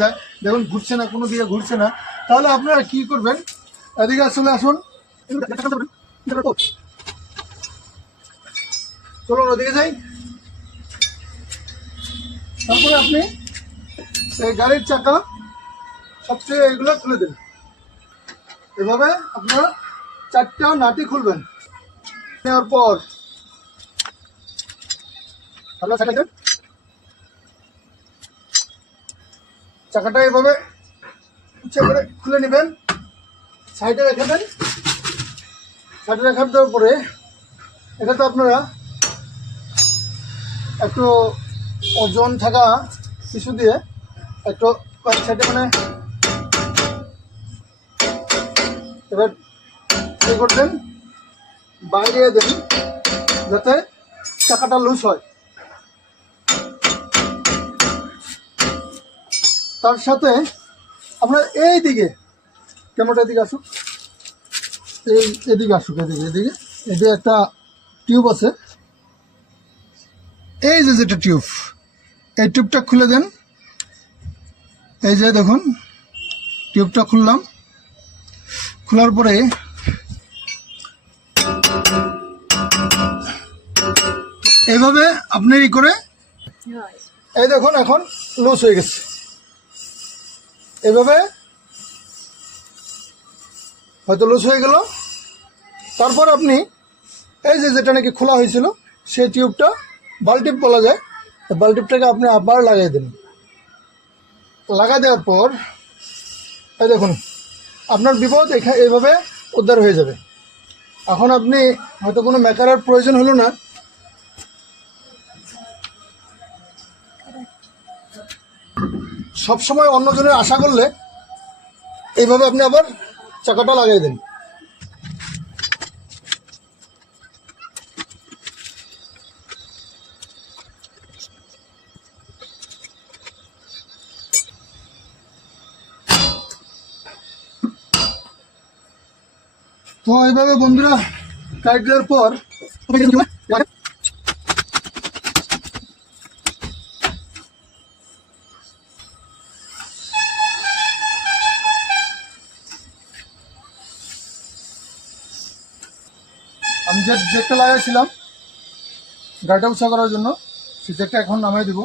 যায়, দেখুন ঘুরছে না, কোনো দিকে ঘুরছে না, তাহলে আপনারা কি করবেন, এদিকে আসলে আসুন, চলুন ওদিকে যাই। তারপরে আপনি এই গাড়ির চাকা সবচেয়ে এগুলো খুলে দেন। এভাবে আপনারা 4টা নাটি খুলবেন। নেওয়ার পর আপনার চাকাটা এভাবে উঁচু করে খুলে নেবেন, সাইডে রেখে দেন। সাইডে রেখার দেওয়ার পরে এটাতে আপনারা একটু ওজন থাকা কিছু দিয়ে একটু সাইডে মানে এবার ইয়ে করবেন, বাইরে দেন যাতে চাকাটা লুজ হয়। তার সাথে আপনার এই দিকে ক্যামেরাটার দিকে আসুক, এদিকে আসুক, এদিকে একটা টিউব আছে, এই যে যেটা টিউব, এই টিউবটা খুলে দেন। এই যে দেখুন টিউবটা খুললাম, খোলার পরে এইভাবে আপনি ই করে এই দেখুন এখন লুজ হয়ে গেছে। এইভাবে হয়তো লুজ হয়ে গেল। তারপর আপনি এই যে যেটা নাকি খোলা হয়েছিল সেই টিউবটা, বাল্টিপ বলা যায়, বাল্টিপটাকে আপনি আবার লাগাই দেন। লাগা দেওয়ার পর এই দেখুন আপনার বিপদ এইভাবে উদ্ধার হয়ে যাবে। এখন আপনি হয়তো কোনো মেকারের প্রয়োজন হলো না, সবসময় অন্যজনের আশা করলে এইভাবে আপনি আবার চাকাটা লাগাই দেন। তো এইভাবে বন্ধুরা টাইট দেওয়ার পর আমি যে জ্যাকটা লাগাইছিলাম গাড়িটা উঁচা করার জন্য, সেই জ্যাকটা এখন নামাই দিব।